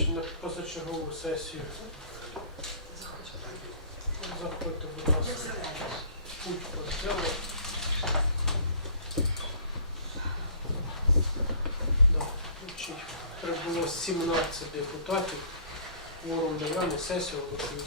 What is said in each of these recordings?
на позачергову сесію. Заходьте, будь ласка. Путь взяли. Прибуло 17 депутатів. Кворум даємо, сесію оголошую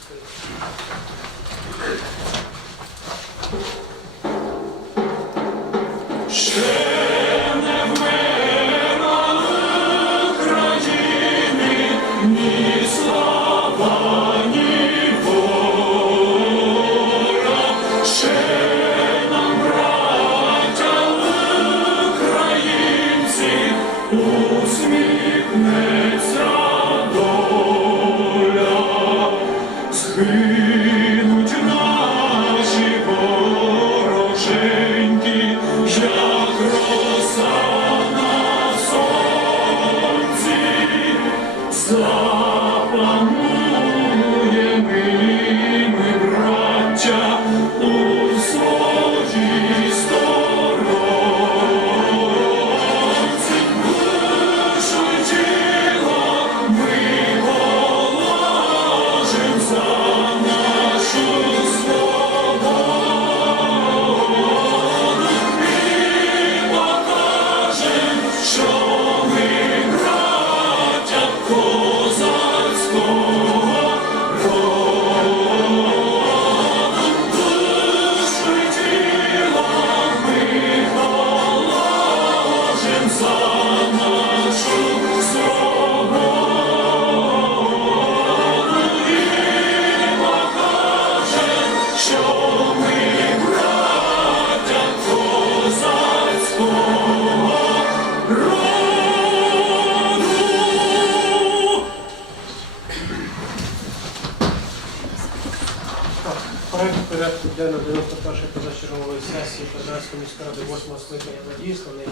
сесії Козацької міської ради 8 скликання надісланий.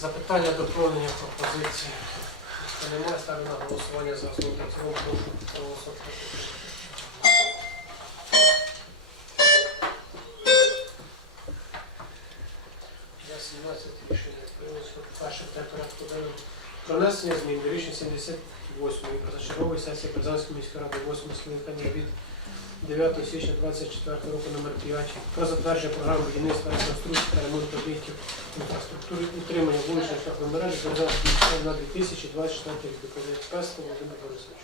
Запитання, доповнення, пропозиції. Немає, ставлю на голосування за основу. Прошу проголосувати. Внесення змін до рішення 78-ї позачергової сесії Казанської міської ради 8 скликання від 9 січня 24 року номер 5 про затвердження програми будівництва реконструкції та ремонту об'єктів інфраструктури утримання вуличних мереж Казанської міської на 2024 рік. Доповідає Пестов Володимир Борисович.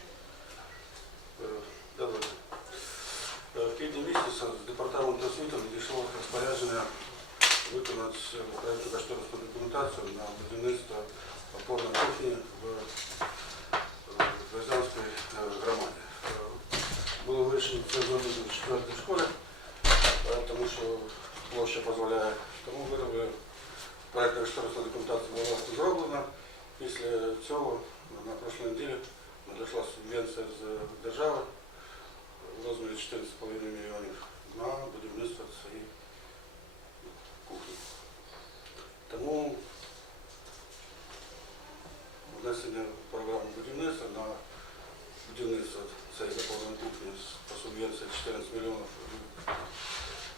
Е, В квітні місяці з департаменту освіти надійшло розпорядження виконати проєкту кошторисну документацію на будівництво опорної кухні в е, Березанській е, громаді. Е, Було вирішено це зробити в четвертій школі, е, тому що площа дозволяє. Тому виробили проєкту кошторисна документація була власне зроблена. Після цього на прошлій неділі надійшла субвенція з держави в розмірі 14,5 мільйонів на будівництво цієї кухні. Тому внесення програми будівництва на будівництво цієї заповненої кухні по субвенції 14 мільйонів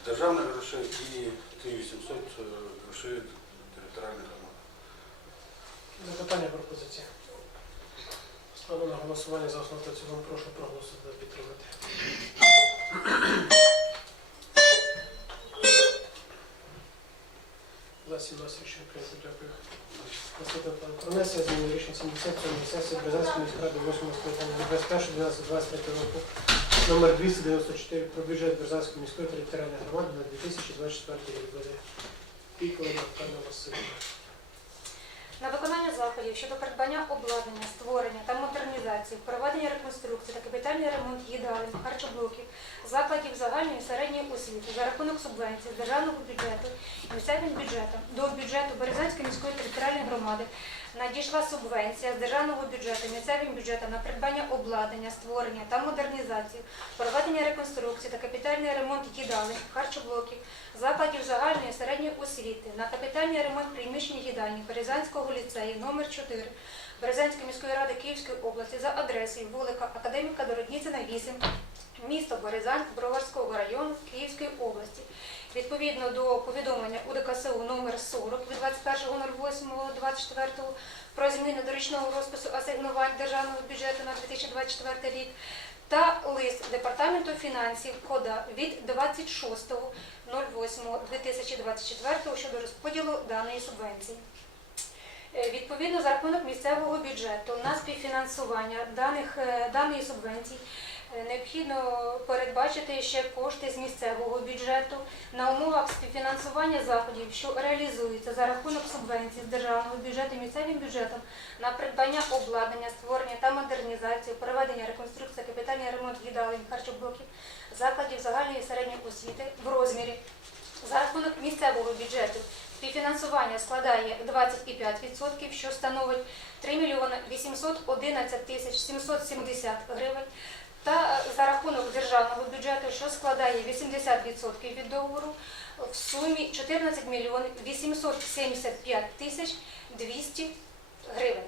державних грошей і 3800 е, грошей територіальних громад. Запитання пропозиції. Ставлю на голосування за основу та. Прошу проголосувати підтримати. За 17 рішення прийнято. Дякую. Наступне зміни змін рішення 77 сесії Березанської міськради 8 скликання від 21.12.23 року номер 294 про бюджет Березанської міської територіальної громади на 2024 рік. Пікова Наталя Васильівна. Заходів щодо придбання обладнання, створення та модернізації, проведення реконструкції та капітальний ремонт їдалень, харчоблоків, закладів загальної і середньої освіти за рахунок субвенцій державного бюджету і місцевим бюджетом до бюджету Березанської міської територіальної громади надійшла субвенція з державного бюджету місцевим бюджетом на придбання обладнання, створення та модернізацію, проведення реконструкції та капітальний ремонт їдалень, харчоблоків, закладів загальної середньої освіти на капітальний ремонт приміщень їдальні Березанського ліцею номер 4 Березанської міської ради Київської області за адресою вулика Академіка Дородніцина 8, місто Березань Броварського району Київської області Відповідно до повідомлення УДКСУ номер 40 від 21.08.24 про зміну до річного розпису асигнувань державного бюджету на 2024 рік та лист Департаменту фінансів КОДА від 26.08.2024 щодо розподілу даної субвенції. Е, Відповідно, за рахунок місцевого бюджету на співфінансування даних, е, даної субвенції необхідно передбачити ще кошти з місцевого бюджету на умовах співфінансування заходів, що реалізуються за рахунок субвенцій з державного бюджету і місцевим бюджетом на придбання обладнання, створення та модернізацію, проведення реконструкції, капітальний ремонт їдалень, харчоблоків, закладів загальної і середньої освіти в розмірі за рахунок місцевого бюджету співфінансування складає 25%, що становить 3 мільйони 811 тисяч 770 гривень. Та за рахунок державного бюджету, що складає 80% від договору, в сумі 14 мільйонів 875 тисяч 200 гривень.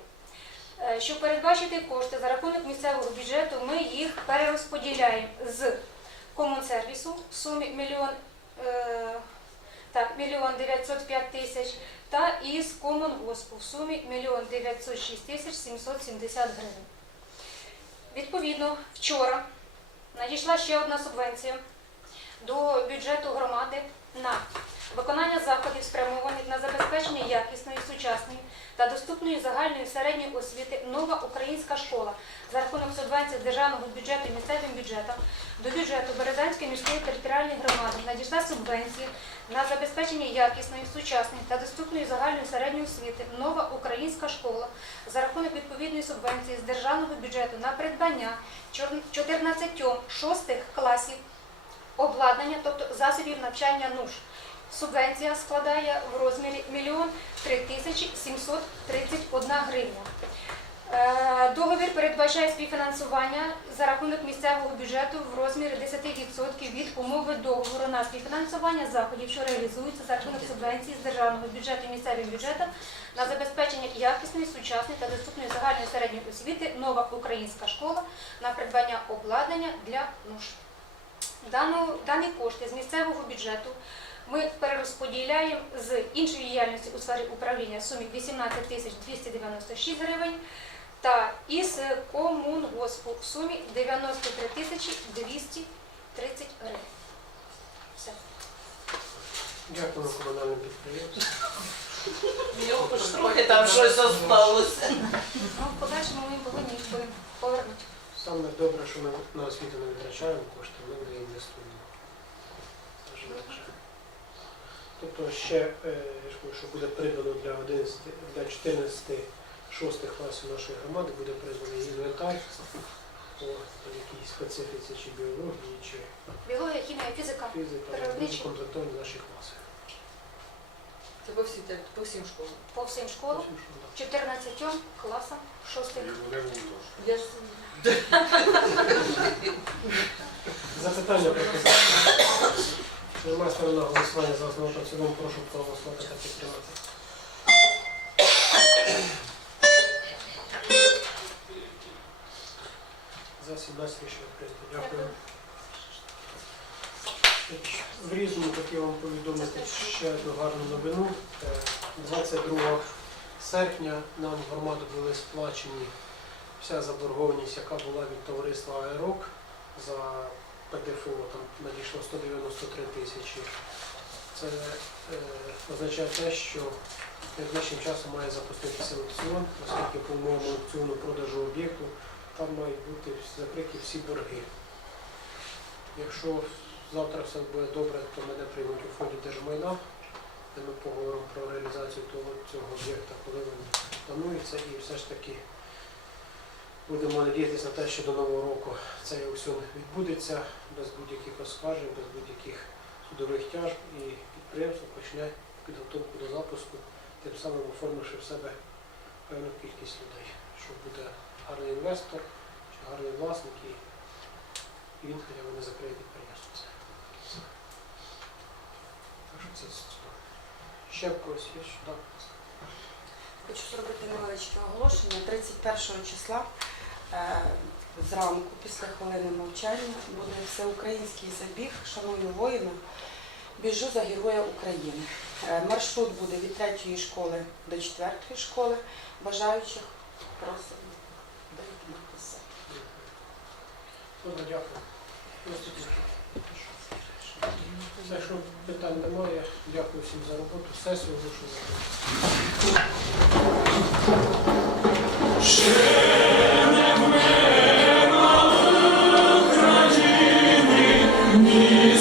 Е, Щоб передбачити кошти за рахунок місцевого бюджету, ми їх перерозподіляємо з комунсервісу в сумі мільйон е, так, мільйон 905 тисяч та із комунгоспу в сумі мільйон 906 тисяч 770 гривень. Відповідно, вчора надійшла ще одна субвенція до бюджету громади на виконання заходів, спрямованих на забезпечення якісної, сучасної та доступної загальної середньої освіти нова українська школа. За рахунок субвенцій з державного бюджету і місцевим бюджетом до бюджету Березанської міської територіальної громади надійшла субвенція на забезпечення якісної, сучасної та доступної загальної середньої освіти нова українська школа. За рахунок відповідної субвенції з державного бюджету на придбання чор- 14 шостих класів обладнання, тобто засобів навчання НУШ. Субвенція складає в розмірі 1 3 тисячі 731 гривня. Е, Договір передбачає співфінансування за рахунок місцевого бюджету в розмірі 10% від умови договору на співфінансування заходів, що реалізуються за рахунок субвенції з державного бюджету і місцевим бюджетом на забезпечення якісної, сучасної та доступної загальної середньої освіти нова українська школа на придбання обладнання для НУШ. Дану, дані кошти з місцевого бюджету ми перерозподіляємо з іншої діяльності у сфері управління в сумі 18 тисяч 296 гривень та із комунгоспу в сумі 93 тисячі 230 гривень. Все. Дякую. Його ж трохи там щось осталося. Добре, що ми на освіту не витрачаємо кошти, ми не інвестуємо. Тобто ще, е, що буде придбано для 11, для 14 шостих класів нашої громади, буде придбаний інвентар по якійсь специфіці чи біології, чи Біологія, хімія, фізика. фізика, комплектовані наші класи. Це по всім, по всім школам. По всім школам, 14 класам, 6 Я ж Запитання пропозиції. Немає ставлю на голосування за основу та в цілому. Прошу проголосувати та підтримати. За 17 рішення прийнято. Дякую. В різному хотів вам повідомити ще одну гарну новину. Е, 22 серпня нам в громаду були сплачені вся заборгованість, яка була від товариства Аерок за ПДФО, там надійшло 193 тисячі. Це е, означає те, що найближчим часом має запуститися аукціон, оскільки по умовам аукціону продажу об'єкту там мають бути закриті всі борги. Якщо завтра все буде добре, то мене приймуть у фонді держмайна, де ми поговоримо про реалізацію того, цього об'єкта, коли він планується, і все ж таки будемо надіятися на те, що до Нового року цей аукціон відбудеться без будь-яких оскаржень, без будь-яких судових тяжб, і підприємство почне підготовку до запуску, тим самим оформивши в себе певну кількість людей, що буде гарний інвестор чи гарний власник, і він хоча б не закриє підприємство. Це. Так що це чудово. Ще в когось є що? Так. Хочу зробити невеличке оголошення. 31 числа е, зранку, після хвилини мовчання, буде всеукраїнський забіг «Шаную воїна». Біжу за Героя України. Е, Маршрут буде від третьої школи до четвертої школи. Бажаючих просимо доєднатися. Добре, дякую. Наступне. Якщо питань немає, дякую всім за роботу. Сесію закритою. Ще не Україні ні